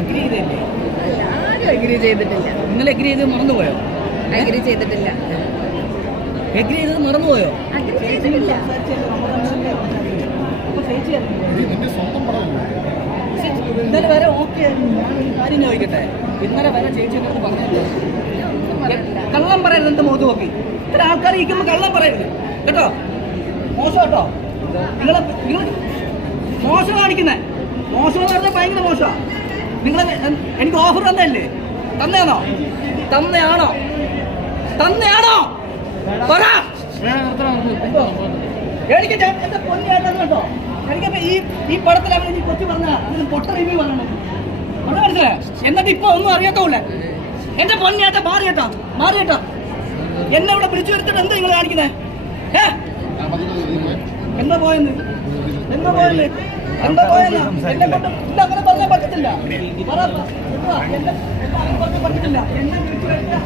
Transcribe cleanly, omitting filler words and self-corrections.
Agree ചെയ്തല്ലേ? ആരും agree ചെയ്തിട്ടില്ല. നിങ്ങൾ എഗ്രി ചെയ്ത് മറന്നുപോയോ? എഗ്രി ചെയ്തിട്ടില്ല. എഗ്രി ചെയ്തത് മറന്നുപോയോ? എഗ്രി ചെയ്തിട്ടില്ല. ഇന്നലെ വരെ ഓക്കെ. ഞാനൊരു കാര്യം ചോദിക്കട്ടെ, ഇന്നലെ വരെ ചേച്ചിയോട് പറഞ്ഞല്ലോ കള്ളം പറയരുത്. എന്ത് മുഖത്ത് നോക്കി ഇത്ര ആൾക്കാർ ഇരിക്കുമ്പോൾ കള്ളം പറയരുത് കേട്ടോ. മോശം കേട്ടോ. നിങ്ങൾ മോശം കാണിക്കുന്നേ. മോശം എന്ന് പറഞ്ഞാൽ ഭയങ്കര മോശമാണ്. നിങ്ങൾ എനിക്ക് ഓഫർ തന്നല്ലേ? തന്നെയാണോ? തന്നെയാണോ? തന്നെയാണോ? പറ. എനിക്ക് എന്റെ പൊന്നിയായിട്ടാണ് കേട്ടോ. എനിക്കപ്പോ ഈ പടത്തിൽ അവൻ ഈ കൊച്ചു പറഞ്ഞ അതിന് പൊട്ട റിവ്യൂ പറയണം. അത് മനസ്സിലായോ? എന്നിട്ട് ഇപ്പൊ ഒന്നും അറിയാത്തോളെ എന്റെ പൊന്നിയാട്ട മാറിയേട്ടാ. എന്നെ ഇവിടെ പിടിച്ചു വരുത്തിട്ട് എന്താ നിങ്ങൾ കാണിക്കുന്നേ? എന്താ പോയെന്ന്? എന്നെ കൊണ്ട് അങ്ങനെ പറഞ്ഞാൽ പറ്റത്തില്ല. എന്നെ പിടിച്ചു വരുത്തിയ